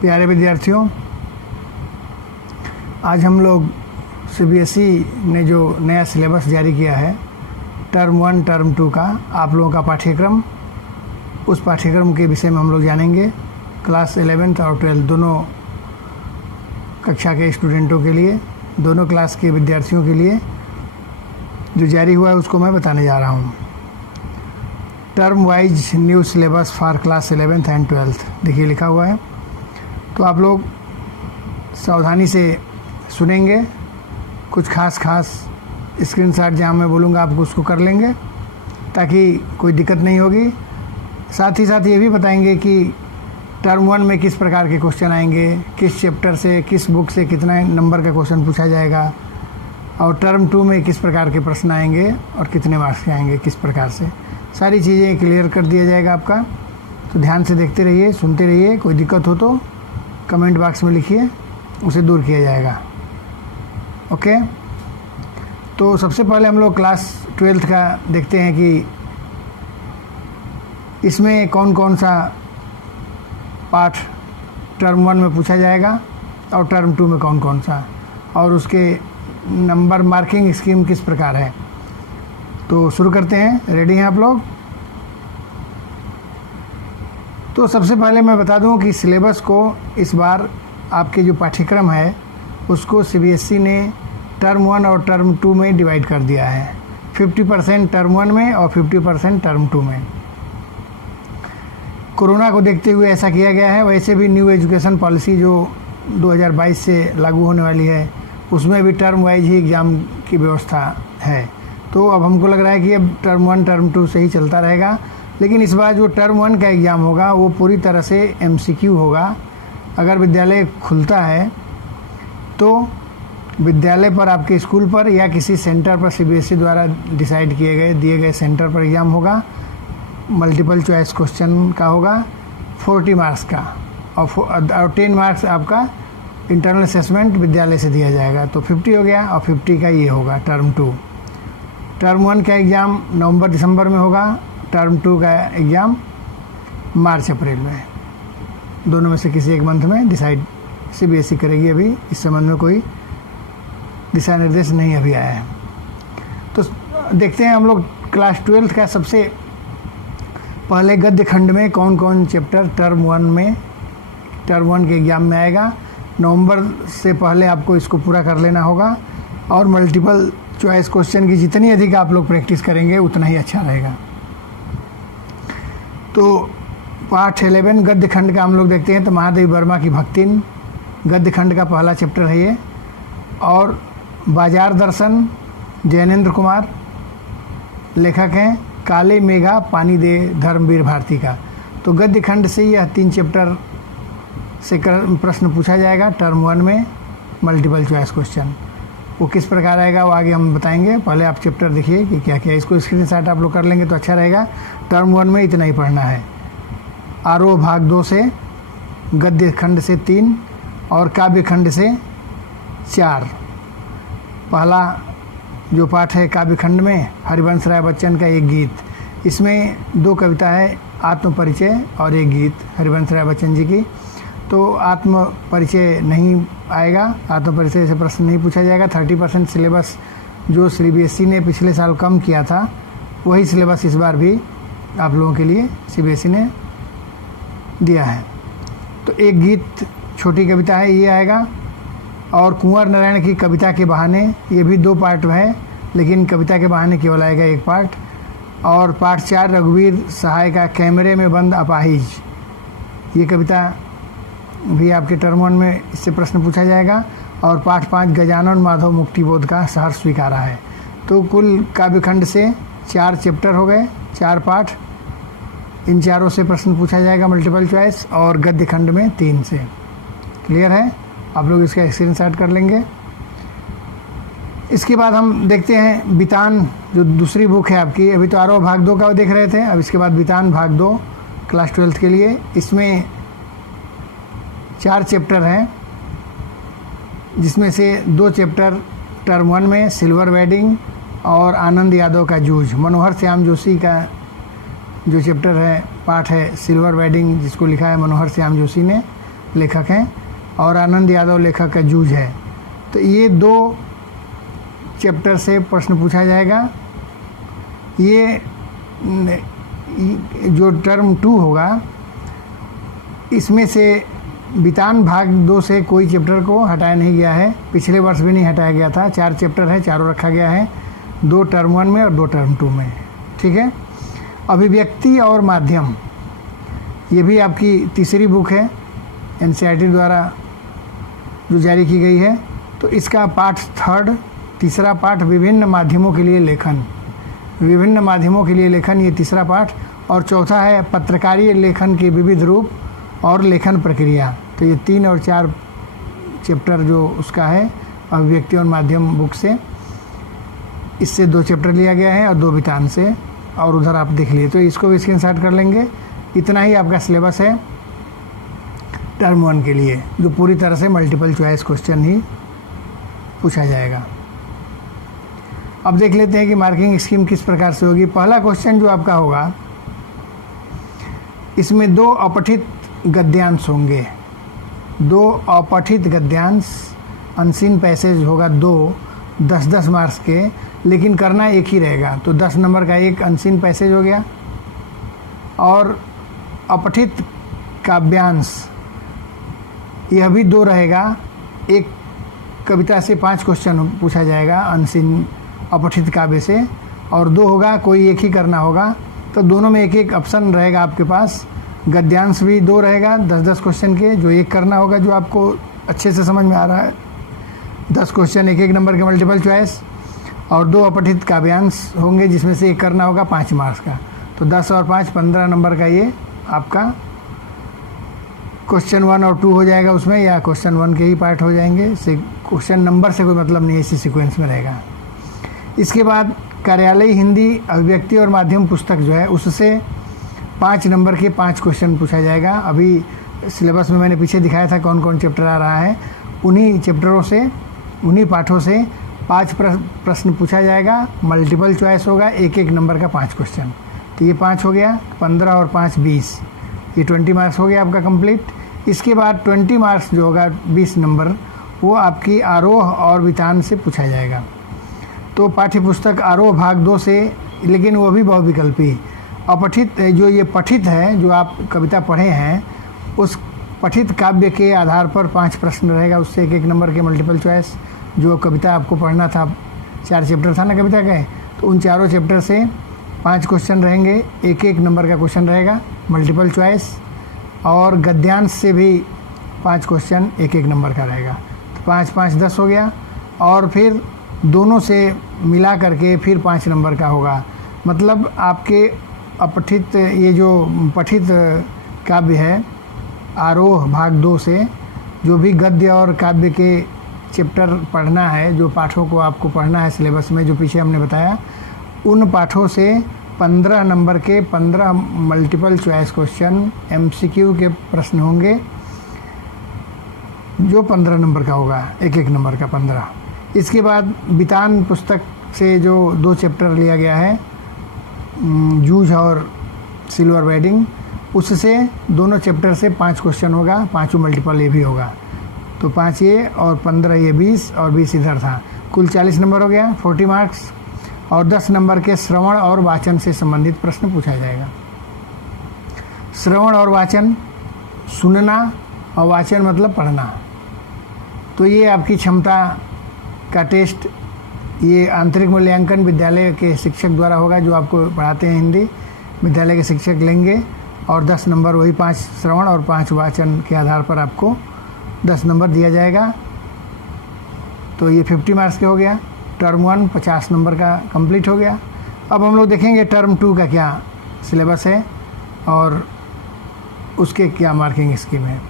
प्यारे विद्यार्थियों, आज हम लोग सीबीएसई ने जो नया सिलेबस जारी किया है टर्म 1 टर्म 2 का आप लोगों का पाठ्यक्रम, उस पाठ्यक्रम के विषय में हम लोग जानेंगे। क्लास 11th और 12 दोनों कक्षा के स्टूडेंटों के लिए, दोनों क्लास के विद्यार्थियों के लिए जो जारी हुआ है उसको मैं बताने जा रहा हूँ। Term wise new syllabus for class 11th and 12th देखिए लिखा हुआ है। तो आप लोग सावधानी से सुनेंगे, कुछ खास स्क्रीनशॉट जहाँ मैं बोलूँगा आपको उसको कर लेंगे ताकि कोई दिक्कत नहीं होगी। साथ ही साथ ये भी बताएंगे कि टर्म 1 में किस प्रकार के क्वेश्चन आएंगे, किस चैप्टर से, किस बुक से कितना नंबर का क्वेश्चन पूछा जाएगा, और टर्म 2 में किस प्रकार के प्रश्न आएंगे और कितने मार्क्स के आएंगे, किस प्रकार से सारी चीज़ें क्लियर कर दिया जाएगा आपका। तो ध्यान से देखते रहिए, सुनते रहिए। कोई दिक्कत हो तो कमेंट बॉक्स में लिखिए, उसे दूर किया जाएगा। ओके, तो सबसे पहले हम लोग क्लास 12th का देखते हैं कि इसमें कौन कौन सा पाठ टर्म 1 में पूछा जाएगा और टर्म 2 में कौन कौन सा, और उसके नंबर मार्किंग स्कीम किस प्रकार है। तो शुरू करते हैं। रेडी हैं आप लोग? तो सबसे पहले मैं बता दूं कि सिलेबस को इस बार आपके जो पाठ्यक्रम है उसको सीबीएसई ने टर्म 1 और टर्म 2 में डिवाइड कर दिया है। 50% टर्म 1 में और 50% टर्म 2 में। कोरोना को देखते हुए ऐसा किया गया है। वैसे भी न्यू एजुकेशन पॉलिसी जो 2022 से लागू होने वाली है उसमें भी टर्म वाइज ही एग्ज़ाम की व्यवस्था है। तो अब हमको लग रहा है कि अब टर्म 1 टर्म 2 से ही चलता रहेगा। लेकिन इस बार जो टर्म 1 का एग्ज़ाम होगा वो पूरी तरह से एमसीक्यू होगा। अगर विद्यालय खुलता है तो विद्यालय पर, आपके स्कूल पर या किसी सेंटर पर सीबीएसई द्वारा डिसाइड दिए गए सेंटर पर एग्ज़ाम होगा। मल्टीपल चॉइस क्वेश्चन का होगा, 40 मार्क्स का, और 10 मार्क्स आपका इंटरनल असेसमेंट विद्यालय से दिया जाएगा। तो 50 हो गया, और 50 का ये होगा टर्म 2। टर्म 1 का एग्ज़ाम नवंबर दिसंबर में होगा, टर्म 2 का एग्ज़ाम मार्च अप्रैल में। दोनों में से किसी एक मंथ में डिसाइड सीबीएसई करेगी। अभी इस संबंध में कोई दिशा निर्देश नहीं अभी आया है। तो देखते हैं हम लोग क्लास 12th का सबसे पहले गद्य खंड में कौन कौन चैप्टर टर्म 1 के एग्ज़ाम में आएगा। नवंबर से पहले आपको इसको पूरा कर लेना होगा, और मल्टीपल चॉइस क्वेश्चन की जितनी अधिक आप लोग प्रैक्टिस करेंगे उतना ही अच्छा रहेगा। तो पाठ 11 गद्य खंड का हम लोग देखते हैं। तो महादेवी वर्मा की भक्तिन गद्य खंड का पहला चैप्टर है ये। और बाजार दर्शन जैनेन्द्र कुमार लेखक हैं। काले मेघा पानी दे धर्मवीर भारती का। तो गद्य खंड से यह 3 चैप्टर से प्रश्न पूछा जाएगा टर्म 1 में, मल्टीपल चॉइस क्वेश्चन। वो किस प्रकार आएगा वो आगे हम बताएंगे। पहले आप चैप्टर देखिए कि क्या क्या, इसको स्क्रीनशॉट आप लोग कर लेंगे तो अच्छा रहेगा। टर्म 1 में इतना ही पढ़ना है। आरोह भाग 2 से, गद्य खंड से 3 और काव्य खंड से 4। पहला जो पाठ है काव्य खंड में हरिवंश राय बच्चन का एक गीत। इसमें 2 कविता है, आत्म परिचय और एक गीत हरिवंश राय बच्चन जी की। तो आत्म परिचय नहीं आएगा, आत्म परिचय से प्रश्न नहीं पूछा जाएगा। 30% सिलेबस जो सीबीएसई ने पिछले साल कम किया था वही सिलेबस इस बार भी आप लोगों के लिए सीबीएसई ने दिया है। तो एक गीत छोटी कविता है, ये आएगा। और कुंवर नारायण की कविता के बहाने, ये भी 2 पार्ट है, लेकिन कविता के बहाने केवल आएगा 1 पार्ट। और पार्ट 4 रघुवीर सहाय का कैमरे में बंद अपाहिज, ये कविता भी आपके टर्म 1 में इससे प्रश्न पूछा जाएगा। और पाठ 5 गजानन माधव मुक्तिबोध का सहर्ष स्वीकारा है। तो कुल काव्य खंड से 4 चैप्टर हो गए, 4 पाठ। इन चारों से प्रश्न पूछा जाएगा मल्टीपल चॉइस, और गद्य खंड में 3 से। क्लियर है? आप लोग इसका स्क्रीनशॉट कर लेंगे। इसके बाद हम देखते हैं बितान, जो दूसरी बुक है आपकी। अभी तो आरोह भाग 2 का देख रहे थे, अब इसके बाद बितान भाग 2 क्लास 12th के लिए। इसमें 4 चैप्टर हैं, जिसमें से 2 चैप्टर टर्म 1 में सिल्वर वेडिंग और आनंद यादव का जूझ। मनोहर श्याम जोशी का जो चैप्टर है, पाठ है सिल्वर वेडिंग, जिसको लिखा है मनोहर श्याम जोशी ने, लेखक हैं, और आनंद यादव लेखक का जूझ है। तो ये 2 चैप्टर से प्रश्न पूछा जाएगा। ये जो टर्म 2 होगा, इसमें से बितान भाग 2 से कोई चैप्टर को हटाया नहीं गया है, पिछले वर्ष भी नहीं हटाया गया था। 4 चैप्टर है, चारों रखा गया है, 2 टर्म 1 में और 2 टर्म 2 में। ठीक है। अभिव्यक्ति और माध्यम, ये भी आपकी तीसरी बुक है एनसीईआरटी द्वारा जो जारी की गई है। तो इसका पाठ 3, तीसरा पाठ विभिन्न माध्यमों के लिए लेखन, विभिन्न माध्यमों के लिए लेखन, ये तीसरा पाठ। और चौथा है पत्रकारीय लेखन के विविध रूप और लेखन प्रक्रिया। तो ये 3 और 4 चैप्टर जो उसका है अभिव्यक्ति और माध्यम बुक से, इससे 2 चैप्टर लिया गया है और 2 बितान से, और उधर आप देख लिए। तो इसको भी स्क्रीनशॉट कर लेंगे। इतना ही आपका सिलेबस है टर्म 1 के लिए, जो पूरी तरह से मल्टीपल चॉइस क्वेश्चन ही पूछा जाएगा। अब देख लेते हैं कि मार्किंग स्कीम किस प्रकार से होगी। पहला क्वेश्चन जो आपका होगा, इसमें 2 अपठित गद्यांश होंगे, 2 अपठित गद्यांश, अनसीन पैसेज होगा 2, 10-10 मार्क्स के, लेकिन करना एक ही रहेगा। तो 10 नंबर का एक अनसीन पैसेज हो गया। और अपठित काव्यांश, यह भी 2 रहेगा। एक कविता से 5 क्वेश्चन पूछा जाएगा अनसीन अपठित काव्य से, और 2 होगा, कोई एक ही करना होगा। तो दोनों में एक एक ऑप्शन रहेगा आपके पास। गद्यांश भी 2 रहेगा 10-10 क्वेश्चन के, जो एक करना होगा, जो आपको अच्छे से समझ में आ रहा है। 10 क्वेश्चन 1-1 नंबर के मल्टीपल चॉइस, और 2 अपठित काव्यांश होंगे जिसमें से एक करना होगा 5 मार्क्स का। तो 10 और 5 15 नंबर का ये आपका क्वेश्चन 1 और 2 हो जाएगा उसमें, या क्वेश्चन 1 के ही पार्ट हो जाएंगे। से क्वेश्चन नंबर से कोई मतलब नहीं है, इसी सीक्वेंस में रहेगा। इसके बाद कार्यालय हिंदी अभिव्यक्ति और माध्यम पुस्तक जो है, उससे 5 नंबर के 5 क्वेश्चन पूछा जाएगा। अभी सिलेबस में मैंने पीछे दिखाया था कौन कौन चैप्टर आ रहा है, उन्हीं चैप्टरों से, उन्हीं पाठों से 5 प्रश्न पूछा जाएगा। मल्टीपल चॉइस होगा, 1-1 नंबर का 5 क्वेश्चन। तो ये 5 हो गया, 15 और 5 20, ये 20 मार्क्स हो गया आपका कंप्लीट। इसके बाद 20 मार्क्स जो होगा 20 नंबर, वो आपकी आरोह और वितान से पूछा जाएगा। तो पाठ्य पुस्तक आरोह भाग 2 से, लेकिन वो भी बहुविकल्पी। अपठित जो ये पठित है, जो आप कविता पढ़े हैं, उस पठित काव्य के आधार पर 5 प्रश्न रहेगा, उससे 1-1 नंबर के मल्टीपल चॉइस। जो कविता आपको पढ़ना था, 4 चैप्टर था ना कविता का, तो उन चारों चैप्टर से 5 क्वेश्चन रहेंगे, 1-1 नंबर का क्वेश्चन रहेगा मल्टीपल चॉइस। और गद्यांश से भी 5 क्वेश्चन 1-1 नंबर का रहेगा। तो 5-5 10 हो गया, और फिर दोनों से मिला करके फिर 5 नंबर का होगा। मतलब आपके अपठित, ये जो पठित काव्य है आरोह भाग 2 से, जो भी गद्य और काव्य के चैप्टर पढ़ना है, जो पाठों को आपको पढ़ना है सिलेबस में, जो पीछे हमने बताया, उन पाठों से 15 नंबर के 15 मल्टीपल चॉइस क्वेश्चन MCQ के प्रश्न होंगे, जो 15 नंबर का होगा, 1-1 नंबर का 15। इसके बाद बितान पुस्तक से जो 2 चैप्टर लिया गया है, जूझ और सिल्वर वेडिंग, उससे दोनों चैप्टर से 5 क्वेश्चन होगा, 5 मल्टीपल ये भी होगा। तो 5 ये और 15 ये 20, और 20 इधर था, कुल 40 नंबर हो गया, 40 मार्क्स। और 10 नंबर के श्रवण और वाचन से संबंधित प्रश्न पूछा जाएगा। श्रवण और वाचन, सुनना, और वाचन मतलब पढ़ना। तो ये आपकी क्षमता का टेस्ट, ये आंतरिक मूल्यांकन विद्यालय के शिक्षक द्वारा होगा, जो आपको पढ़ाते हैं हिंदी, विद्यालय के शिक्षक लेंगे। और 10 नंबर वही 5 श्रवण और 5 वाचन के आधार पर आपको 10 नंबर दिया जाएगा। तो ये 50 मार्क्स के हो गया। टर्म 1 50 नंबर का कंप्लीट हो गया। अब हम लोग देखेंगे टर्म 2 का क्या सिलेबस है और उसके क्या मार्किंग स्कीम है।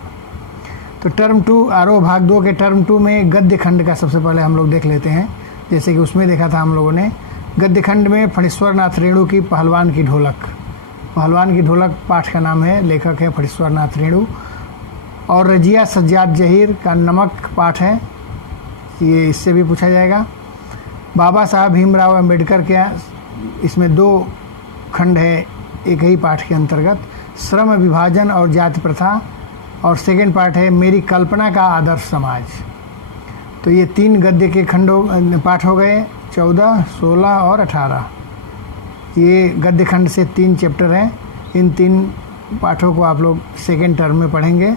तो टर्म 2 आरोह भाग 2 के टर्म 2 में गद्य खंड का सबसे पहले हम लोग देख लेते हैं। जैसे कि उसमें देखा था हम लोगों ने, गद्य खंड में फणीश्वर नाथ रेणु की पहलवान की ढोलक, पहलवान की ढोलक पाठ का नाम है, लेखक है फणीश्वर नाथ रेणु। और रजिया सज्जाद जहीर का नमक पाठ है, ये इससे भी पूछा जाएगा। बाबा साहब भीमराव अम्बेडकर के, इसमें 2 खंड है एक ही पाठ के अंतर्गत, श्रम विभाजन और जाति प्रथा, और सेकंड पार्ट है मेरी कल्पना का आदर्श समाज। तो ये 3 गद्य के पाठ हो गए, 14, 16 और 18। ये गद्य खंड से 3 चैप्टर हैं। इन 3 पाठों को आप लोग सेकेंड टर्म में पढ़ेंगे।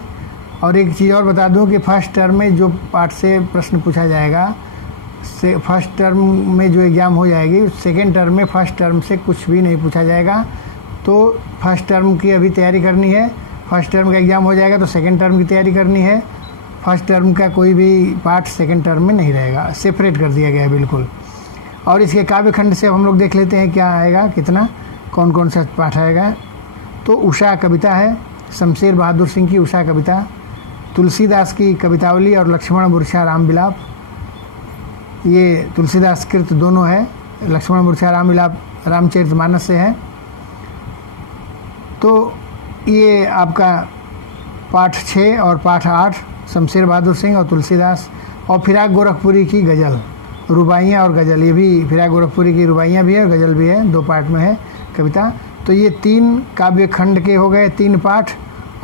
और एक चीज़ और बता दूं कि फर्स्ट टर्म में जो पाठ से प्रश्न पूछा जाएगा, फर्स्ट टर्म में जो एग्ज़ाम हो जाएगी, सेकेंड टर्म में फर्स्ट टर्म से कुछ भी नहीं पूछा जाएगा। तो फर्स्ट टर्म की अभी तैयारी करनी है, फर्स्ट टर्म का एग्ज़ाम हो जाएगा तो सेकेंड टर्म की तैयारी करनी है। फर्स्ट टर्म का कोई भी पाठ सेकेंड टर्म में नहीं रहेगा, सेपरेट कर दिया गया है बिल्कुल। और इसके काव्य खंड से हम लोग देख लेते हैं क्या आएगा, कितना कौन कौन सा पाठ आएगा। तो उषा कविता है, शमशेर बहादुर सिंह की उषा कविता, तुलसीदास की कवितावली और लक्ष्मण मूर्छा राम विलाप। ये तुलसीदास कृत दोनों है, लक्ष्मण मूर्छा राम विलाप रामचरितमानस से है। तो ये आपका पाठ 6 और पाठ 8 शमशेर बहादुर सिंह और तुलसीदास। और फिराक गोरखपुरी की गज़ल, रुबाइयाँ और गज़ल, ये भी फिराक गोरखपुरी की रुबाइयाँ भी है और गज़ल भी है, 2 पार्ट में है कविता। तो ये 3 काव्य खंड के हो गए 3 पाठ,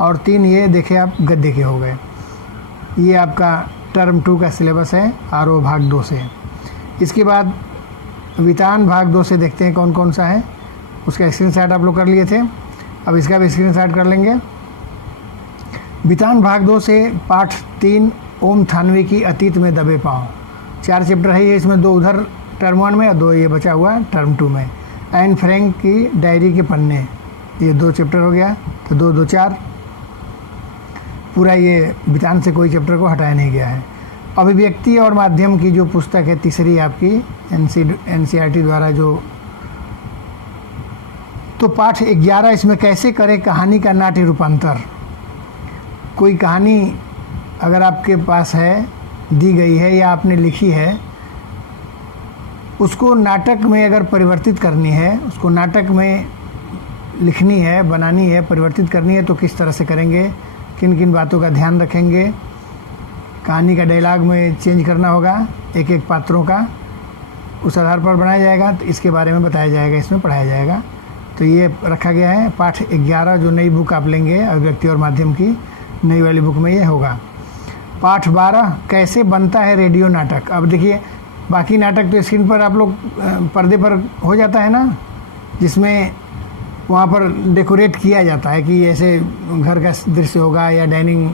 और 3 ये देखे आप गद्य के हो गए। ये आपका टर्म 2 का सिलेबस है आरओ भाग 2 से। इसके बाद वितान भाग 2 से देखते हैं कौन कौन सा है। उसका स्क्रीनशॉट आप लोग कर लिए थे, अब इसका भी स्क्रीनशॉट कर लेंगे। वितान भाग 2 से पाठ 3 ओम थानवी की अतीत में दबे पाँव। 4 चैप्टर है ये, इसमें 2 उधर टर्म 1 में और 2 ये बचा हुआ टर्म 2 में। एन फ्रैंक की डायरी के पन्ने, ये 2 चैप्टर हो गया, तो 2, 2, 4 पूरा ये वितान से कोई चैप्टर को हटाया नहीं गया है। अभिव्यक्ति और माध्यम की जो पुस्तक है तीसरी आपकी एनसीईआरटी द्वारा जो, तो पाठ 11 इसमें कैसे करें कहानी का नाट्य रूपांतर। कोई कहानी अगर आपके पास है, दी गई है या आपने लिखी है, उसको नाटक में अगर परिवर्तित करनी है, उसको नाटक में लिखनी है, बनानी है, परिवर्तित करनी है, तो किस तरह से करेंगे, किन किन बातों का ध्यान रखेंगे। कहानी का डायलॉग में चेंज करना होगा, एक एक पात्रों का उस आधार पर बनाया जाएगा, तो इसके बारे में बताया जाएगा, इसमें पढ़ाया जाएगा। तो ये रखा गया है पाठ 11 जो नई बुक आप लेंगे अभिव्यक्ति और माध्यम की, नई वाली बुक में ये होगा। पाठ 12 कैसे बनता है रेडियो नाटक। अब देखिए बाकी नाटक तो स्क्रीन पर आप लोग पर्दे पर हो जाता है ना, जिसमें वहाँ पर डेकोरेट किया जाता है कि ऐसे घर का दृश्य होगा या डाइनिंग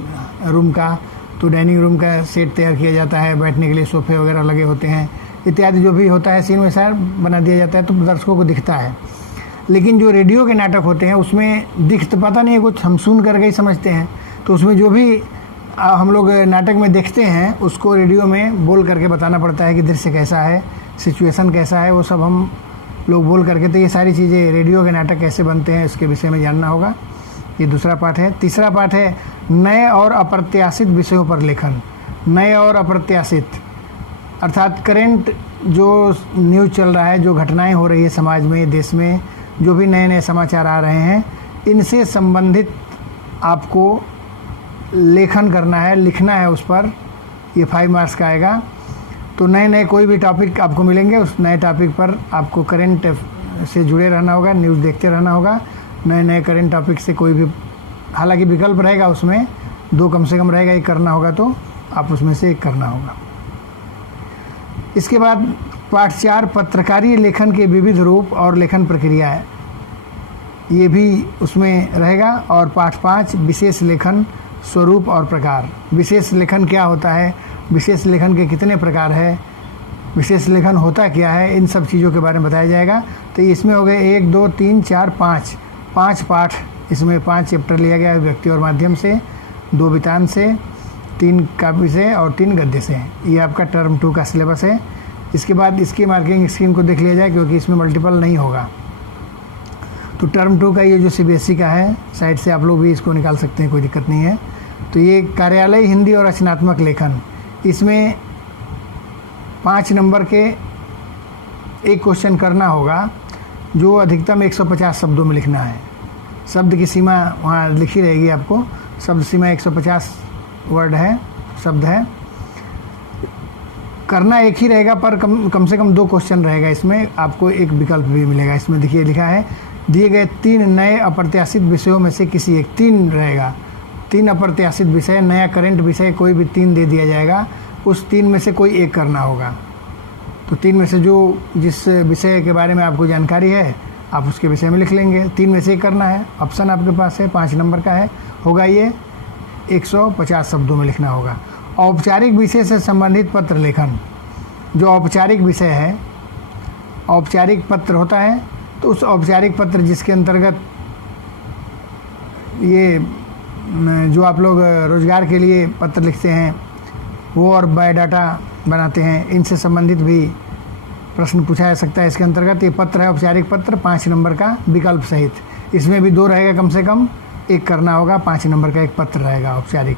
रूम का, तो डाइनिंग रूम का सेट तैयार किया जाता है, बैठने के लिए सोफे वगैरह लगे होते हैं, इत्यादि जो भी होता है सीन वैसा बना दिया जाता है, तो दर्शकों को दिखता है। लेकिन जो रेडियो के नाटक होते हैं उसमें दिख तो पता नहीं है कुछ, हम सुन करके ही समझते हैं। तो उसमें जो भी हम लोग नाटक में देखते हैं उसको रेडियो में बोल करके बताना पड़ता है कि दृश्य कैसा है, सिचुएशन कैसा है, वो सब हम लोग बोल करके। तो ये सारी चीज़ें रेडियो के नाटक कैसे बनते हैं इसके विषय में जानना होगा। ये दूसरा पाठ है। तीसरा पाठ है नए और अप्रत्याशित विषयों पर लेखन। नए और अप्रत्याशित अर्थात करेंट जो न्यूज़ चल रहा है, जो घटनाएं हो रही है समाज में, देश में, जो भी नए नए समाचार आ रहे हैं, इनसे संबंधित आपको लेखन करना है, लिखना है उस पर। ये 5 मार्क्स का आएगा। तो नए नए कोई भी टॉपिक आपको मिलेंगे, उस नए टॉपिक पर आपको करंट से जुड़े रहना होगा, न्यूज़ देखते रहना होगा। नए नए करंट टॉपिक से कोई भी, हालांकि विकल्प रहेगा उसमें, 2 कम से कम रहेगा, एक करना होगा तो आप उसमें से एक करना होगा। इसके बाद पाठ 4 पत्रकारीय लेखन के विविध रूप और लेखन प्रक्रियाएं, ये भी उसमें रहेगा। और पाठ 5 विशेष लेखन स्वरूप और प्रकार। विशेष लेखन क्या होता है, विशेष लेखन के कितने प्रकार है, विशेष लेखन होता क्या है, इन सब चीज़ों के बारे में बताया जाएगा। तो इसमें हो गए 1, 2, 3, 4, 5 पाठ। इसमें 5 चैप्टर लिया गया है व्यक्ति और माध्यम से, 2 वितान से, 3 काव्य से और 3 गद्य से। ये आपका टर्म 2 का सिलेबस है। इसके बाद इसकी मार्किंग स्कीम को देख लिया जाए क्योंकि इसमें मल्टीपल नहीं होगा। तो टर्म 2 का ये जो सीबीएसई का है, साइट से आप लोग भी इसको निकाल सकते हैं, कोई दिक्कत नहीं है। तो ये कार्यालय हिंदी और रचनात्मक लेखन, इसमें 5 नंबर के एक क्वेश्चन करना होगा जो अधिकतम 150 शब्दों में लिखना है। शब्द की सीमा वहाँ लिखी रहेगी आपको, शब्द सीमा 150 वर्ड है, शब्द है। करना एक ही रहेगा पर कम से कम 2 क्वेश्चन रहेगा। इसमें आपको एक विकल्प भी मिलेगा। इसमें देखिए लिखा है दिए गए 3 नए अप्रत्याशित विषयों में से किसी एक, 3 रहेगा, 3 अप्रत्याशित विषय, नया करंट विषय कोई भी 3 दे दिया जाएगा, उस 3 में से कोई एक करना होगा। तो 3 में से जो जिस विषय के बारे में आपको जानकारी है आप उसके विषय में लिख लेंगे। 3 में से एक करना है, ऑप्शन आपके पास है, 5 नंबर का है, होगा ये 150 शब्दों में लिखना होगा। औपचारिक विषय से संबंधित पत्र लेखन, जो औपचारिक विषय है, औपचारिक पत्र होता है, तो उस औपचारिक पत्र जिसके अंतर्गत ये जो आप लोग रोज़गार के लिए पत्र लिखते हैं वो और बायोडाटा बनाते हैं, इनसे संबंधित भी प्रश्न पूछा जा सकता है। इसके अंतर्गत ये पत्र है औपचारिक पत्र, 5 नंबर का विकल्प सहित। इसमें भी 2 रहेगा, कम से कम 1 करना होगा, 5 नंबर का एक पत्र रहेगा औपचारिक।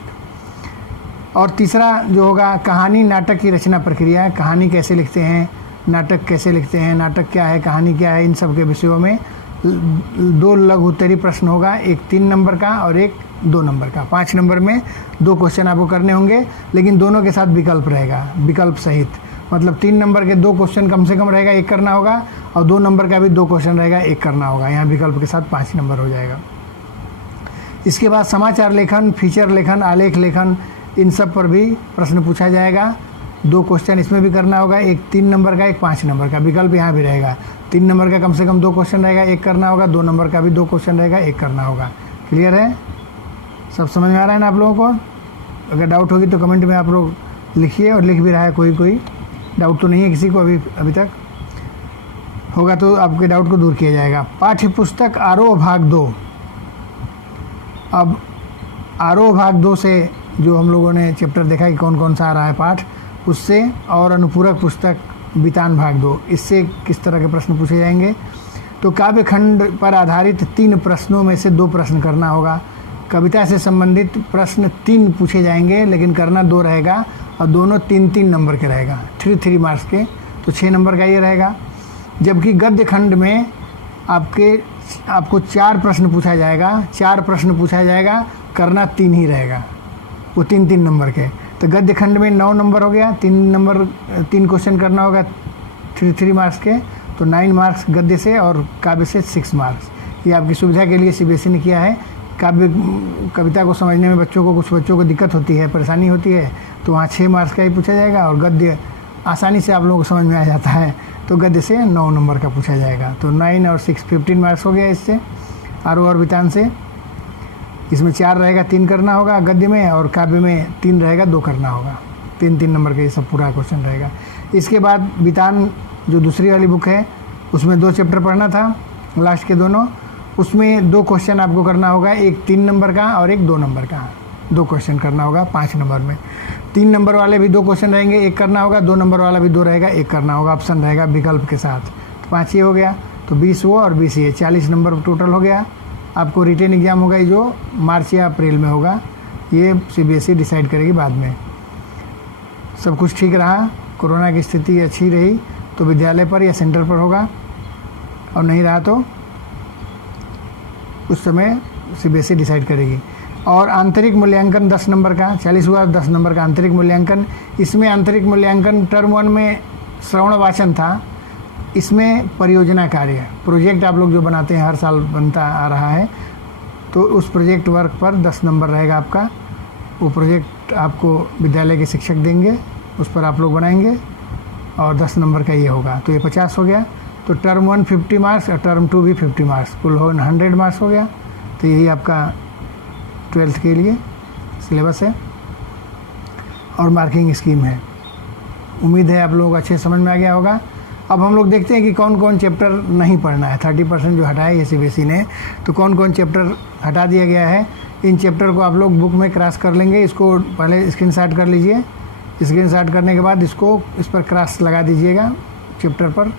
और तीसरा जो होगा कहानी नाटक की रचना प्रक्रिया, कहानी कैसे लिखते हैं, नाटक कैसे लिखते हैं, नाटक क्या है, कहानी क्या है, इन सब के विषयों में 2 लघु उत्तरीय प्रश्न होगा, एक 3 नंबर का और एक 2 नंबर का। 5 नंबर में 2 क्वेश्चन आपको करने होंगे, लेकिन दोनों के साथ विकल्प रहेगा, विकल्प सहित। मतलब 3 नंबर के 2 क्वेश्चन कम से कम रहेगा, 1 करना होगा, और 2 नंबर का भी 2 क्वेश्चन रहेगा, 1 करना होगा। यहाँ विकल्प के साथ 5 नंबर हो जाएगा। इसके बाद समाचार लेखन, फीचर लेखन, आलेख लेखन, इन सब पर भी प्रश्न पूछा जाएगा। 2 क्वेश्चन इसमें भी करना होगा, एक 3 नंबर का, एक 5 नंबर का। विकल्प यहाँ भी रहेगा, 3 नंबर का कम से कम 2 क्वेश्चन रहेगा, 1 करना होगा, 2 नंबर का भी 2 क्वेश्चन रहेगा, 1 करना होगा। क्लियर है? सब समझ में आ रहा है ना आप लोगों को? अगर डाउट होगी तो कमेंट में आप लोग लिखिए, और लिख भी रहा है कोई डाउट तो नहीं है किसी को अभी तक? होगा तो आपके डाउट को दूर किया जाएगा। पाठ्य पुस्तक आरोह भाग 2। अब आरोह भाग 2 से जो हम लोगों ने चैप्टर देखा कि कौन कौन सा आ रहा है पाठ, उससे, और अनुपूरक पुस्तक बितान भाग 2, इससे किस तरह के प्रश्न पूछे जाएंगे। तो काव्य खंड पर आधारित 3 प्रश्नों में से 2 प्रश्न करना होगा। कविता से संबंधित प्रश्न 3 पूछे जाएंगे, लेकिन करना 2 रहेगा, और दोनों 3-3 नंबर के रहेगा, 3 मार्क्स के, तो 6 नंबर का ये रहेगा। जबकि गद्य खंड में आपको 4 प्रश्न पूछा जाएगा, 4 प्रश्न पूछा जाएगा, करना 3 ही रहेगा, वो 3-3 नंबर के। तो गद्य खंड में 9 नंबर हो गया, 3 क्वेश्चन करना होगा 3 मार्क्स के, तो 9 मार्क्स गद्य से, और काव्य से 6 मार्क्स। ये आपकी सुविधा के लिए सीबीएसई ने किया है। कविता को समझने में कुछ बच्चों को दिक्कत होती है, परेशानी होती है, तो वहाँ 6 मार्क्स का ही पूछा जाएगा, और गद्य आसानी से आप लोगों को समझ में आ जाता है, तो गद्य से 9 नंबर का पूछा जाएगा। तो 9 और 6 15 मार्क्स हो गया इससे, आरोह और बितान से। इसमें 4 रहेगा, 3 करना होगा गद्य में, और काव्य में 3 रहेगा, 2 करना होगा। 3-3 नंबर का ये सब पूरा क्वेश्चन रहेगा। इसके बाद बितान जो दूसरी वाली बुक है, उसमें 2 चैप्टर पढ़ना था, लास्ट के दोनों, उसमें 2 क्वेश्चन आपको करना होगा, एक 3 नंबर का और एक 2 नंबर का। 2 क्वेश्चन करना होगा 5 नंबर में। 3 नंबर वाले भी 2 क्वेश्चन रहेंगे, 1 करना होगा, 2 नंबर वाला भी 2 रहेगा, 1 करना होगा, ऑप्शन रहेगा विकल्प के साथ। तो 5 ये हो गया, तो 20 वो और 20 ये, 40 नंबर टोटल हो गया। आपको रिटेन एग्जाम होगा जो मार्च या अप्रैल में होगा, ये सीबीएसई डिसाइड करेगी बाद में। सब कुछ ठीक रहा, कोरोना की स्थिति अच्छी रही तो विद्यालय पर या सेंटर पर होगा, और नहीं रहा तो उस समय सीबीएसई डिसाइड करेगी। और आंतरिक मूल्यांकन 10 नंबर का, 40 हुआ 10 नंबर का आंतरिक मूल्यांकन। इसमें आंतरिक मूल्यांकन टर्म 1 में श्रवण वाचन था, इसमें परियोजना कार्य, प्रोजेक्ट आप लोग जो बनाते हैं, हर साल बनता आ रहा है, तो उस प्रोजेक्ट वर्क पर 10 नंबर रहेगा आपका। वो प्रोजेक्ट आपको विद्यालय के शिक्षक देंगे, उस पर आप लोग बनाएंगे, और 10 नंबर का ये होगा, तो ये 50 हो गया। तो टर्म 1 50 मार्क्स और टर्म 2 भी 50 मार्क्स, कुल 100 मार्क्स हो गया। तो यही आपका 12th के लिए सिलेबस है और मार्किंग स्कीम है। उम्मीद है आप लोग अच्छे समझ में आ गया होगा। अब हम लोग देखते हैं कि कौन कौन चैप्टर नहीं पढ़ना है। 30% जो हटाया है सीबीएसई ने, तो कौन कौन चैप्टर हटा दिया गया है। इन चैप्टर को आप लोग बुक में क्रॉस कर लेंगे। इसको पहले स्क्रीनशॉट कर लीजिए, स्क्रीनशॉट करने के बाद इसको इस पर क्रॉस लगा दीजिएगा चैप्टर पर।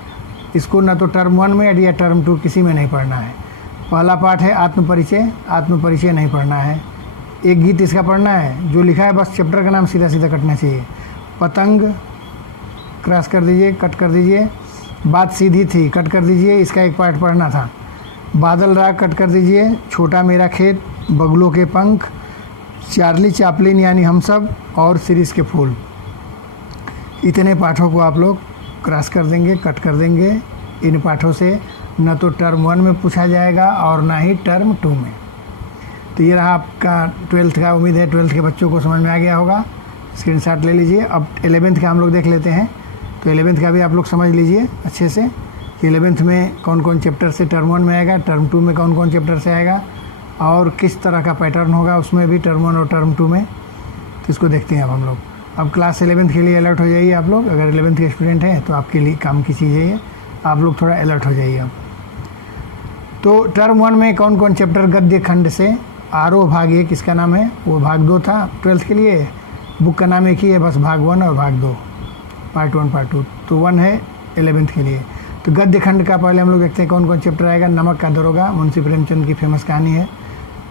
इसको ना तो टर्म 1 में या टर्म 2 किसी में नहीं पढ़ना है। पहला पाठ है आत्मपरिचय, आत्मपरिचय नहीं पढ़ना है। एक गीत इसका पढ़ना है, जो लिखा है बस चैप्टर का नाम सीधा सीधा कटना चाहिए। पतंग क्रॉस कर दीजिए, कट कर दीजिए। बात सीधी थी, कट कर दीजिए, इसका एक पार्ट पढ़ना था। बादल राग कट कर दीजिए। छोटा मेरा खेत, बगुलों के पंख, चार्ली चैपलिन यानी हम सब, और सीरीज़ के फूल। इतने पाठों को आप लोग क्रॉस कर देंगे, कट कर देंगे। इन पाठों से न तो टर्म 1 में पूछा जाएगा और ना ही टर्म 2 में। तो ये रहा आपका 12th का। उम्मीद है 12th के बच्चों को समझ में आ गया होगा। स्क्रीनशॉट ले लीजिए। अब 11th का हम लोग देख लेते हैं। तो 11th का भी आप लोग समझ लीजिए अच्छे से कि 11th में कौन कौन चैप्टर से टर्म 1 में आएगा, टर्म 2 में कौन कौन चैप्टर से आएगा और किस तरह का पैटर्न होगा उसमें भी टर्म 1 और टर्म 2 में। तो इसको देखते हैं अब हम लोग। अब क्लास 11th के लिए अलर्ट हो जाइए आप लोग। अगर 11th के स्टूडेंट हैं तो आपके लिए काम की चीज़ है ये, आप लोग थोड़ा अलर्ट हो जाइए अब। तो टर्म 1 में कौन कौन चैप्टर गद्य खंड से, आरोह भाग 1 इसका नाम है, वो भाग 2 था 12th के लिए। बुक का नाम एक ही है, बस भाग 1 और भाग 2, पार्ट 1 पार्ट 2। तो 1 है 11th के लिए। तो गद्य खंड का पहले हम लोग देखते हैं कौन कौन चैप्टर आएगा। नमक का दरोगा मुंशी प्रेमचंद की फेमस कहानी है,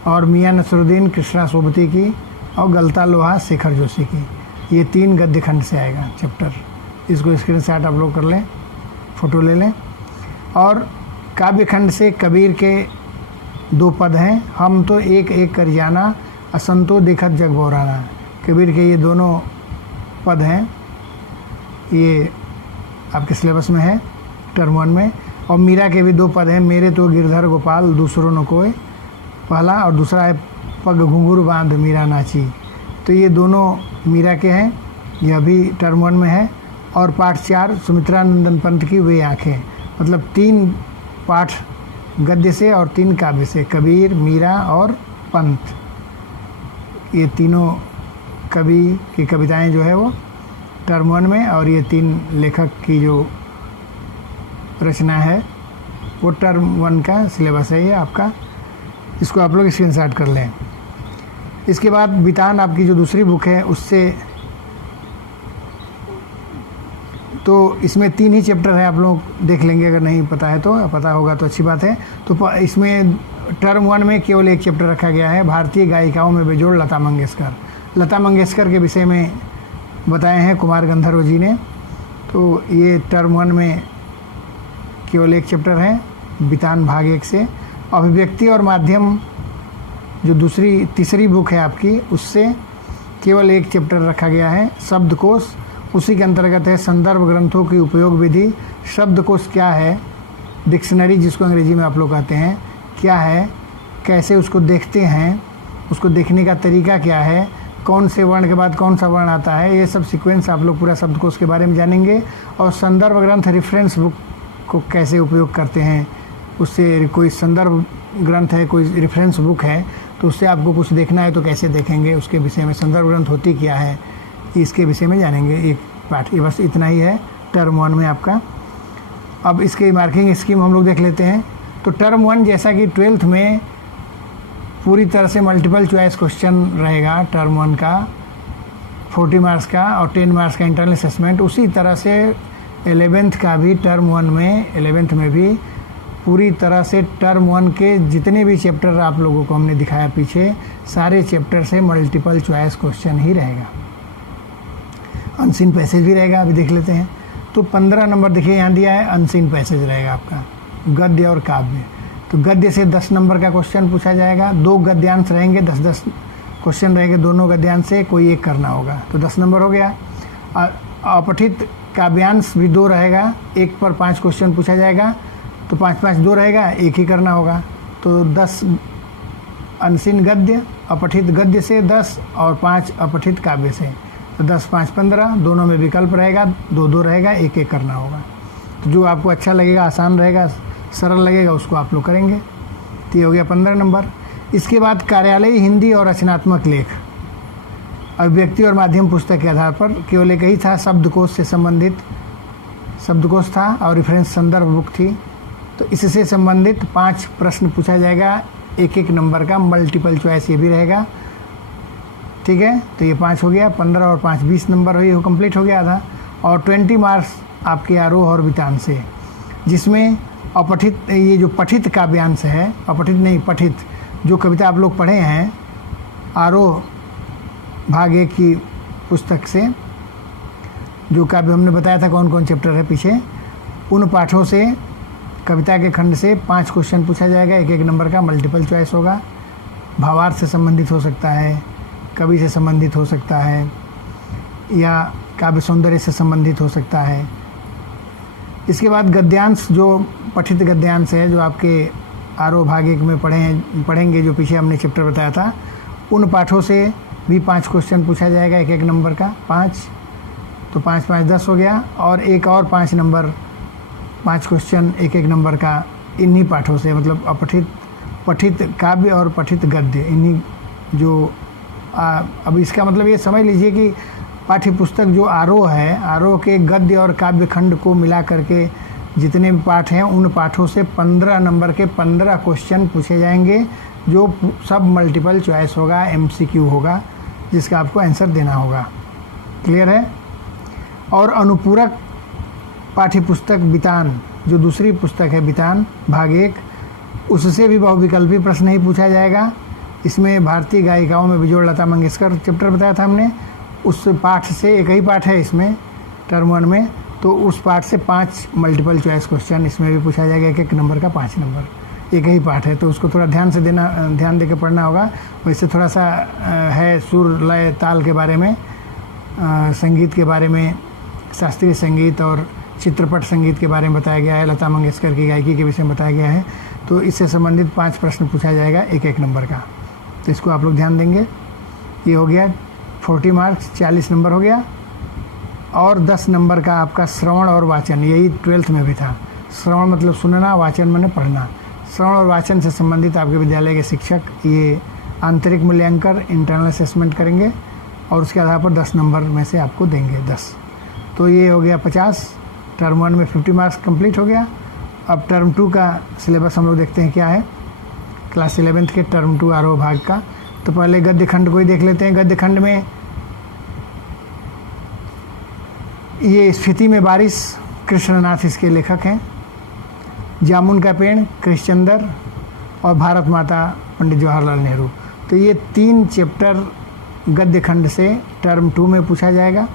और मियाँ नसरुद्दीन कृष्णा सोबती की, और गलता लोहा शेखर जोशी की। ये 3 गद्य खंड से आएगा चैप्टर। इसको स्क्रीनशॉट आप लोग कर लें, फ़ोटो ले लें। और काव्य खंड से कबीर के 2 पद हैं, हम तो एक एक कर जाना, असंतो देखत जग बोराना। कबीर के ये दोनों पद हैं, ये आपके सिलेबस में है टर्म 1 में। और मीरा के भी 2 पद हैं, मेरे तो गिरधर गोपाल दूसरों न कोई, पहला, और दूसरा है पग घुंघरू बांध मीरा नाची। तो ये दोनों मीरा के हैं, यह भी टर्म 1 में है। और पाठ 4 सुमित्रा नंदन पंत की वे आँखें, मतलब 3 पाठ गद्य से और 3 काव्य से, कबीर, मीरा और पंत। ये तीनों कवि की कविताएं जो है वो टर्म 1 में, और ये 3 लेखक की जो रचना है वो टर्म 1 का सिलेबस है ये आपका। इसको आप लोग स्क्रीनशॉट कर लें। इसके बाद बितान आपकी जो दूसरी बुक है उससे, तो इसमें 3 ही चैप्टर है, आप लोग देख लेंगे। अगर नहीं पता है तो, पता होगा तो अच्छी बात है। तो इसमें टर्म 1 में केवल एक चैप्टर रखा गया है, भारतीय गायिकाओं में बेजोड़ लता मंगेशकर। लता मंगेशकर के विषय में बताए हैं कुमार गंधर्व जी ने। तो ये टर्म 1 में केवल एक चैप्टर है, बितान भाग 1 से। अभिव्यक्ति और माध्यम जो तीसरी बुक है आपकी, उससे केवल एक चैप्टर रखा गया है, शब्दकोश। उसी के अंतर्गत है संदर्भ ग्रंथों की उपयोग विधि। शब्दकोश क्या है, डिक्शनरी जिसको अंग्रेजी में आप लोग कहते हैं, क्या है, कैसे उसको देखते हैं, उसको देखने का तरीका क्या है, कौन से वर्ण के बाद कौन सा वर्ण आता है, ये सब सीक्वेंस आप लोग पूरा शब्दकोश के बारे में जानेंगे। और संदर्भ ग्रंथ, रेफरेंस बुक को कैसे उपयोग करते हैं, उससे कोई संदर्भ ग्रंथ है, कोई रेफरेंस बुक है, तो उससे आपको कुछ देखना है तो कैसे देखेंगे, उसके विषय में संदर्भ ग्रंथ होती क्या है, इसके विषय में जानेंगे एक पाठ। ये बस इतना ही है टर्म 1 में आपका। अब इसके मार्किंग स्कीम हम लोग देख लेते हैं। तो टर्म 1 जैसा कि 12th में पूरी तरह से मल्टीपल चॉइस क्वेश्चन रहेगा टर्म 1 का, 40 मार्क्स का और 10 मार्क्स का इंटरनल असेसमेंट, उसी तरह से 11th का भी टर्म 1 में, 11th में भी पूरी तरह से टर्म 1 के जितने भी चैप्टर आप लोगों को हमने दिखाया पीछे, सारे चैप्टर से मल्टीपल चॉइस क्वेश्चन ही रहेगा। अनसीन पैसेज भी रहेगा, अभी देख लेते हैं। तो 15 नंबर देखिए यहाँ दिया है, अनसीन पैसेज रहेगा आपका, गद्य और काव्य। तो गद्य से 10 नंबर का क्वेश्चन पूछा जाएगा, 2 गद्यांश रहेंगे, 10-10 क्वेश्चन रहेंगे, दोनों गद्यांश से कोई एक करना होगा, तो 10 नंबर हो गया। अपठित काव्यांश भी 2 रहेगा, 1 पर 5 क्वेश्चन पूछा जाएगा, तो 5-5 2 रहेगा, एक ही करना होगा। तो 10 अनसीन गद्य, अपठित गद्य से 10 और 5 अपठित काव्य से, तो 10-5 15, दोनों में विकल्प रहेगा, 2-2 रहेगा, एक एक करना होगा। तो जो आपको अच्छा लगेगा, आसान रहेगा, सरल लगेगा, उसको आप लोग करेंगे। तो ये हो गया 15 नंबर। इसके बाद कार्यालयी हिंदी और रचनात्मक लेख, अभिव्यक्ति और माध्यम पुस्तक के आधार पर केवल एक ही था, शब्दकोश से संबंधित शब्दकोश था और रेफरेंस संदर्भ बुक थी। तो इससे संबंधित 5 प्रश्न पूछा जाएगा, 1-1 नंबर का, मल्टीपल चॉइस ये भी रहेगा, ठीक है। तो ये 5 हो गया, 15 और 5 20 नंबर हो, ये कंप्लीट हो गया आधा। और 20 मार्क्स आपके आरोह और बितान से, जिसमें अपठित, ये जो पठित काव्यांश है, अपठित नहीं पठित, जो कविता आप लोग पढ़े हैं आरोह भाग 1 की पुस्तक से, जो काव्य हमने बताया था कौन कौन चैप्टर है पीछे, उन पाठों से, कविता के खंड से 5 क्वेश्चन पूछा जाएगा, 1-1 नंबर का, मल्टीपल चॉइस होगा। भावार्थ से संबंधित हो सकता है, कवि से संबंधित हो सकता है, या काव्य सौंदर्य से संबंधित हो सकता है। इसके बाद गद्यांश, जो पठित गद्यांश है, जो आपके आरोह भाग 1 में पढ़ेंगे, जो पीछे हमने चैप्टर बताया था, उन पाठों से भी 5 क्वेश्चन पूछा जाएगा, एक नंबर का 5, तो 5 5 10 हो गया, और एक और 5 क्वेश्चन एक नंबर का इन्हीं पाठों से, मतलब पठित काव्य और पठित गद्य, इन्हीं जो अब इसका मतलब ये समझ लीजिए कि पाठ्य पुस्तक जो आरोह है, आरोह के गद्य और काव्य खंड को मिला करके जितने भी पाठ हैं, उन पाठों से 15 नंबर के 15 क्वेश्चन पूछे जाएंगे, जो सब मल्टीपल चॉइस होगा, MCQ होगा, जिसका आपको आंसर देना होगा। क्लियर है? और अनुपूरक पाठ्य पुस्तक बितान, जो दूसरी पुस्तक है बितान भाग 1, उससे भी बहुविकल्पी प्रश्न ही पूछा जाएगा। इसमें भारतीय गायिकाओं में बेजोड़ लता मंगेशकर चैप्टर बताया था हमने, उस पाठ से, एक ही पाठ है इसमें टर्म 1 में, तो उस पाठ से 5 मल्टीपल चॉइस क्वेश्चन इसमें भी पूछा जाएगा, एक नंबर का 5 नंबर, एक ही पाठ है, तो उसको थोड़ा ध्यान दे के पढ़ना होगा। वैसे थोड़ा सा है सुर लय ताल के बारे में, संगीत के बारे में, शास्त्रीय संगीत और चित्रपट संगीत के बारे में बताया गया है, लता मंगेशकर की गायकी के विषय में बताया गया है, तो इससे संबंधित 5 प्रश्न पूछा जाएगा, एक नंबर का, तो इसको आप लोग ध्यान देंगे। ये हो गया 40 मार्क्स, 40 नंबर हो गया। और 10 नंबर का आपका श्रवण और वाचन, यही 12th में भी था। श्रवण मतलब सुनना, वाचन माने पढ़ना। श्रवण और वाचन से संबंधित आपके विद्यालय के शिक्षक ये आंतरिक मूल्यांकन, इंटरनल असेसमेंट करेंगे, और उसके आधार पर 10 नंबर में से आपको देंगे 10। तो ये हो गया 50, टर्म 1 में 50 मार्क्स कंप्लीट हो गया। अब टर्म 2 का सिलेबस हम लोग देखते हैं क्या है, क्लास 11th के टर्म 2 आरोह भाग का। तो पहले गद्य खंड को ही देख लेते हैं। गद्य खंड में ये स्फीति में बारिश, कृष्णनाथ इसके लेखक हैं। जामुन का पेड़, कृष्णचंद्र, और भारत माता, पंडित जवाहरलाल नेहरू। तो ये 3 चैप्टर गद्य खंड से टर्म 2 में पूछा जाएगा,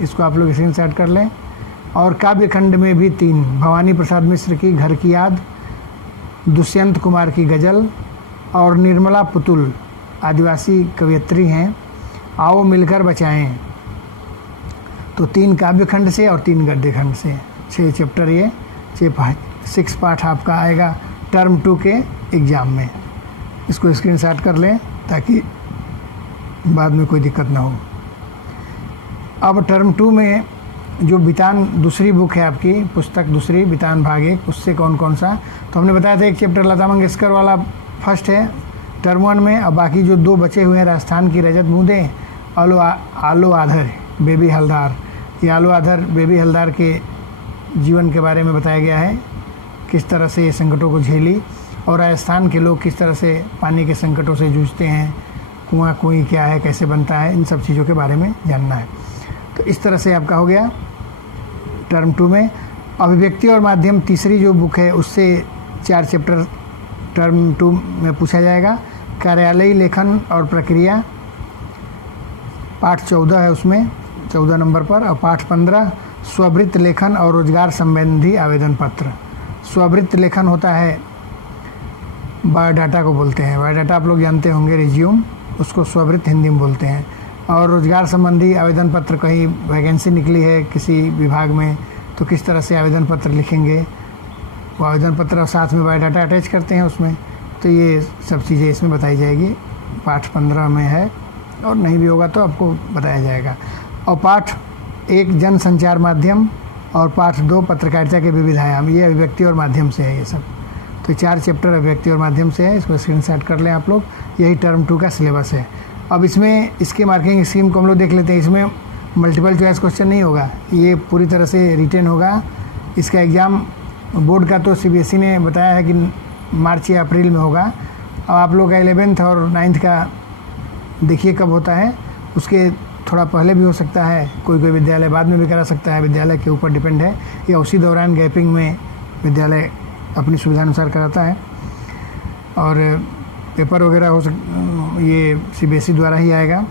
इसको आप लोग स्क्रीनशॉट कर लें। और काव्य खंड में भी 3, भवानी प्रसाद मिश्र की घर की याद, दुष्यंत कुमार की गज़ल, और निर्मला पुतुल आदिवासी कवयित्री हैं, आओ मिलकर बचाएं। तो 3 काव्य खंड से और 3 गद्य खंड से 6 चैप्टर, ये 6 पाठ आपका आएगा टर्म 2 के एग्ज़ाम में। इसको स्क्रीनशॉट कर लें ताकि बाद में कोई दिक्कत ना हो। अब टर्म 2 में जो बितान दूसरी बुक है आपकी, पुस्तक दूसरी बितान भाग 1, उससे कौन सा, तो हमने बताया था एक चैप्टर लता मंगेशकर वाला फर्स्ट है टर्म 1 में। अब बाकी जो 2 बचे हुए हैं, राजस्थान की रजत बूंदें, आलो आधर बेबी हलदार, ये आलो आधर बेबी हलदार के जीवन के बारे में बताया गया है, किस तरह से ये संकटों को झेली, और राजस्थान के लोग किस तरह से पानी के संकटों से जूझते हैं, कुआं कुई क्या है, कैसे बनता है, इन सब चीज़ों के बारे में जानना है। तो इस तरह से आपका हो गया टर्म 2 में। अभिव्यक्ति और माध्यम तीसरी जो बुक है, उससे 4 चैप्टर टर्म 2 में पूछा जाएगा। कार्यालयी लेखन और प्रक्रिया, पाठ 14 है उसमें, 14 नंबर पर। और पाठ 15 स्ववृत्त लेखन और रोजगार संबंधी आवेदन पत्र। स्ववृत्त लेखन होता है, बायोडाटा को बोलते हैं, बायोडाटा आप लोग जानते होंगे, रिज्यूम, उसको स्ववृत्त हिंदी में बोलते हैं। और रोजगार संबंधी आवेदन पत्र, कहीं वैकेंसी निकली है किसी विभाग में, तो किस तरह से आवेदन पत्र लिखेंगे, वो आवेदन पत्र और साथ में बायोडाटा अटैच करते हैं उसमें, तो ये सब चीज़ें इसमें बताई जाएगी। पाठ 15 में है, और नहीं भी होगा तो आपको बताया जाएगा। और पाठ 1 जन संचार माध्यम, और पाठ 2 पत्रकारिता के विविध आयाम, ये अभिव्यक्ति और माध्यम से है ये सब। तो 4 चैप्टर अभिव्यक्ति और माध्यम से है, इसको स्क्रीनशॉट कर लें आप लोग। यही टर्म 2 का सिलेबस है। अब इसमें इसके मार्किंग स्कीम को हम लोग देख लेते हैं। इसमें मल्टीपल चॉइस क्वेश्चन नहीं होगा, ये पूरी तरह से रिटेन होगा। इसका एग्ज़ाम बोर्ड का तो CBSE ने बताया है कि मार्च या अप्रैल में होगा। अब आप लोग का 11th और 9th का देखिए कब होता है, उसके थोड़ा पहले भी हो सकता है, कोई विद्यालय बाद में भी करा सकता है, विद्यालय के ऊपर डिपेंड है, या उसी दौरान गैपिंग में विद्यालय अपनी सुविधा अनुसार कराता है। और पेपर वगैरह ये CBSE द्वारा ही आएगा।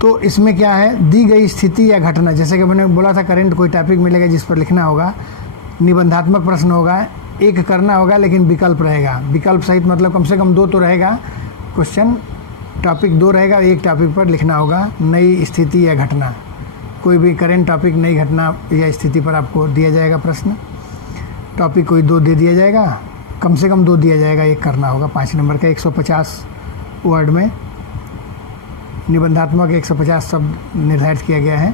तो इसमें क्या है, दी गई स्थिति या घटना, जैसे कि मैंने बोला था करेंट कोई टॉपिक मिलेगा जिस पर लिखना होगा, निबंधात्मक प्रश्न होगा, एक करना होगा लेकिन विकल्प रहेगा। विकल्प सहित मतलब कम से कम 2 तो रहेगा क्वेश्चन, टॉपिक 2 रहेगा, एक टॉपिक पर लिखना होगा नई स्थिति या घटना। कोई भी करेंट टॉपिक, नई घटना या स्थिति पर आपको दिया जाएगा प्रश्न। टॉपिक कोई 2 दे दिया जाएगा, कम से कम 2 दिया जाएगा, एक करना होगा 5 नंबर का। 150 वर्ड में निबंधात्मक 150 शब्द निर्धारित किया गया है,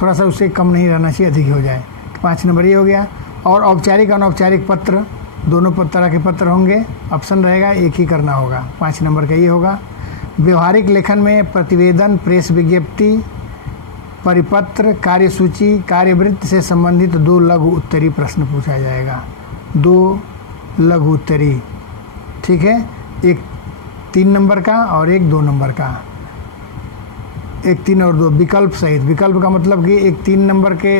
थोड़ा सा उससे कम नहीं रहना चाहिए, अधिक हो जाए। तो 5 नंबर ये हो गया। और औपचारिक अनौपचारिक पत्र, दोनों तरह के पत्र होंगे, ऑप्शन रहेगा, एक ही करना होगा। 5 नंबर का ये होगा। व्यवहारिक लेखन में प्रतिवेदन, प्रेस विज्ञप्ति, परिपत्र, कार्यसूची, कार्यवृत्ति से संबंधित 2 लघु उत्तरी प्रश्न पूछा जाएगा। 2 लघु उत्तरी, ठीक है, एक 3 नंबर का और एक 2 नंबर का। एक 3 और 2 विकल्प सहित। विकल्प का मतलब कि एक 3 नंबर के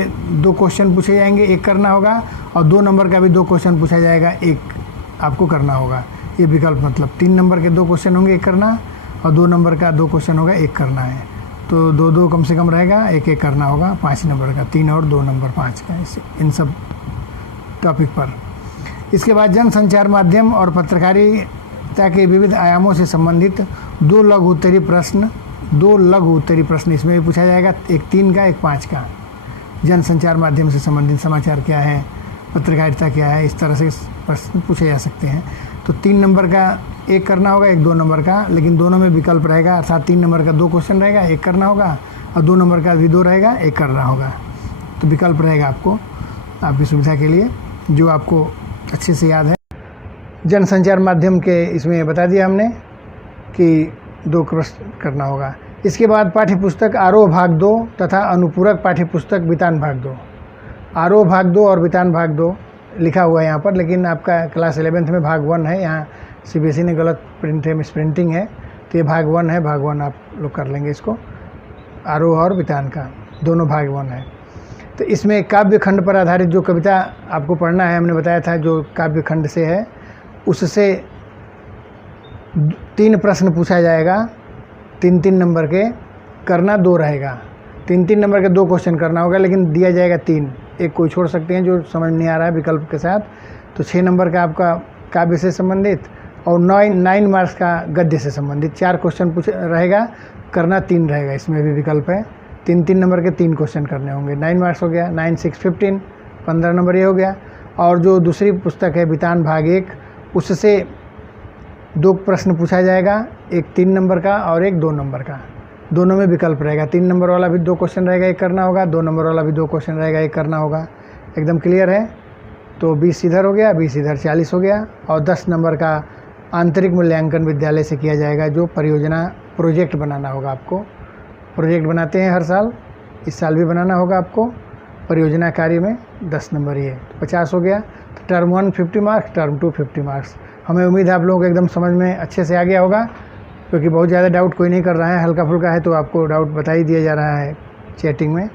2 क्वेश्चन पूछे जाएंगे, एक करना होगा, और 2 नंबर का भी 2 क्वेश्चन पूछा जाएगा, एक आपको करना होगा। ये विकल्प मतलब 3 नंबर के 2 क्वेश्चन होंगे, एक करना, और 2 नंबर का 2 क्वेश्चन होगा, एक करना है। तो 2-2 कम से कम रहेगा, एक एक करना होगा 5 नंबर का, 3 और 2 नंबर 5 का, इन सब टॉपिक पर। इसके बाद जनसंचार माध्यम और पत्रकारिता के विविध आयामों से संबंधित 2 लघु उत्तरी प्रश्न, 2 लघु उत्तरी प्रश्न इसमें भी पूछा जाएगा, एक 3 का, एक 5 का। जनसंचार माध्यम से संबंधित समाचार क्या है, पत्रकारिता क्या है, इस तरह से प्रश्न पूछे जा सकते हैं। तो 3 नंबर का एक करना होगा, एक 2 नंबर का, लेकिन दोनों में विकल्प रहेगा, अर्थात 3 नंबर का 2 क्वेश्चन रहेगा, एक करना होगा, और 2 नंबर का भी 2 रहेगा, एक करना होगा। तो विकल्प रहेगा आपको, आपकी सुविधा के लिए, जो आपको अच्छे से याद है। जनसंचार माध्यम के इसमें बता दिया हमने कि 2 प्रश्न करना होगा। इसके बाद पाठ्यपुस्तक आरोह भाग 2 तथा अनुपूरक पाठ्यपुस्तक वितान भाग 2। आरोह भाग 2 और वितान भाग 2 लिखा हुआ है यहाँ पर, लेकिन आपका क्लास 11th में भाग 1 है, यहाँ CBSE ने गलत प्रिंट है, मिस प्रिंटिंग है, तो ये भाग 1 है। भाग 1 आप लोग कर लेंगे इसको, आरोह और वितान का दोनों भाग 1 है। तो इसमें काव्य खंड पर आधारित जो कविता आपको पढ़ना है, हमने बताया था, जो काव्य खंड से है उससे 3 प्रश्न पूछा जाएगा, 3-3 नंबर के, करना 2 रहेगा। 3-3 नंबर के 2 क्वेश्चन करना होगा, लेकिन दिया जाएगा 3, एक कोई छोड़ सकते हैं जो समझ नहीं आ रहा है विकल्प के साथ। तो 6 नंबर का आपका काव्य से संबंधित, और 9 मार्क्स का गद्य से संबंधित 4 क्वेश्चन पूछ रहेगा, करना 3 रहेगा, इसमें भी विकल्प है। 3-3 नंबर के 3 क्वेश्चन करने होंगे। 9 मार्क्स हो गया, 9, 6, 15, 15 नंबर ये हो गया। और जो दूसरी पुस्तक है वितान भाग 1, उससे 2 प्रश्न पूछा जाएगा, एक 3 नंबर का और एक 2 नंबर का, दोनों में विकल्प रहेगा। 3 नंबर वाला भी 2 क्वेश्चन रहेगा, एक करना होगा, 2 नंबर वाला भी 2 क्वेश्चन रहेगा, एक करना होगा। एकदम क्लियर है। तो 20 इधर हो गया, 20 इधर, 40 हो गया। और 10 नंबर का आंतरिक मूल्यांकन विद्यालय से किया जाएगा, जो परियोजना प्रोजेक्ट बनाना होगा आपको। प्रोजेक्ट बनाते हैं हर साल, इस साल भी बनाना होगा आपको परियोजना कार्य में। 10 नंबर ये 50 हो गया। तो टर्म 1 50 मार्क्स, टर्म 2 50 मार्क्स। हमें उम्मीद है आप लोगों को एकदम समझ में अच्छे से आ गया होगा, क्योंकि बहुत ज़्यादा डाउट कोई नहीं कर रहा है, हल्का फुल्का है तो आपको डाउट बता ही दिया जा रहा है चैटिंग में।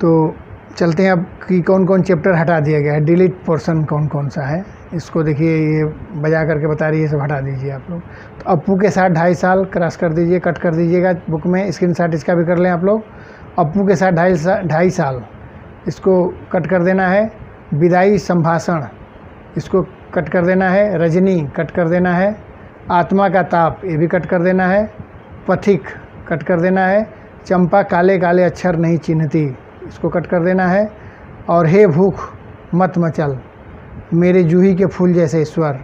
तो चलते हैं अब कि कौन कौन चैप्टर हटा दिया गया है, डिलीट पोर्शन कौन कौन सा है, इसको देखिए, ये बजा करके बता रही है, सब हटा दीजिए आप लोग। तो अप्पू के साथ 2.5 साल क्रॉस कर दीजिए, कट कर दीजिएगा बुक में, स्क्रीनशॉट इसका भी कर लें आप लोग। अप्पू के साथ 2.5 साल, इसको कट कर देना है। विदाई संभाषण, इसको कट कर देना है। रजनी कट कर देना है। आत्मा का ताप, ये भी कट कर देना है। पथिक कट कर देना है। चंपा काले काले अक्षर नहीं चिन्हती, इसको कट कर देना है। और हे भूख मत मचल, मेरे जूही के फूल जैसे ईश्वर,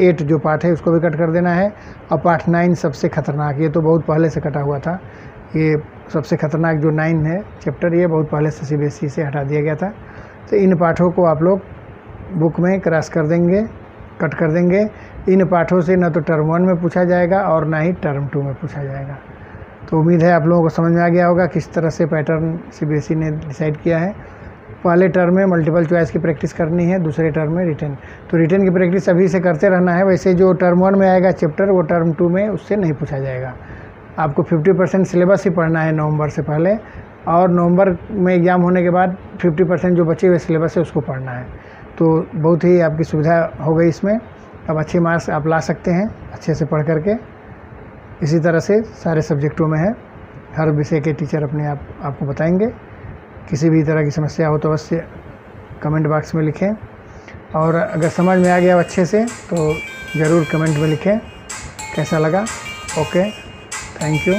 8 जो पाठ है उसको भी कट कर देना है। और पाठ 9 सबसे खतरनाक, ये तो बहुत पहले से कटा हुआ था, ये सबसे खतरनाक जो 9 है चैप्टर, ये बहुत पहले से CBSE से हटा दिया गया था। तो इन पाठों को आप लोग बुक में क्रॉस कर देंगे, कट कर देंगे। इन पाठों से न तो टर्म 1 में पूछा जाएगा और ना ही टर्म 2 में पूछा जाएगा। तो उम्मीद है आप लोगों को समझ में आ गया होगा किस तरह से पैटर्न CBSE ने डिसाइड किया है। पहले टर्म में मल्टीपल चॉइस की प्रैक्टिस करनी है, दूसरे टर्म में रिटन। तो रिटन की प्रैक्टिस अभी से करते रहना है। वैसे जो टर्म 1 में आएगा चैप्टर, वो टर्म 2 में उससे नहीं पूछा जाएगा। आपको 50% सिलेबस ही पढ़ना है नवंबर से पहले, और नवंबर में एग्ज़ाम होने के बाद 50% जो बचे हुए सिलेबस है उसको पढ़ना है। तो बहुत ही आपकी सुविधा हो गई इसमें। अब अच्छे मार्क्स आप ला सकते हैं अच्छे से पढ़ करके। इसी तरह से सारे सब्जेक्टों में है, हर विषय के टीचर अपने आपको बताएंगे। किसी भी तरह की समस्या हो तो अवश्य कमेंट बॉक्स में लिखें, और अगर समझ में आ गया अच्छे से तो ज़रूर कमेंट में लिखें कैसा लगा। Okay, thank you.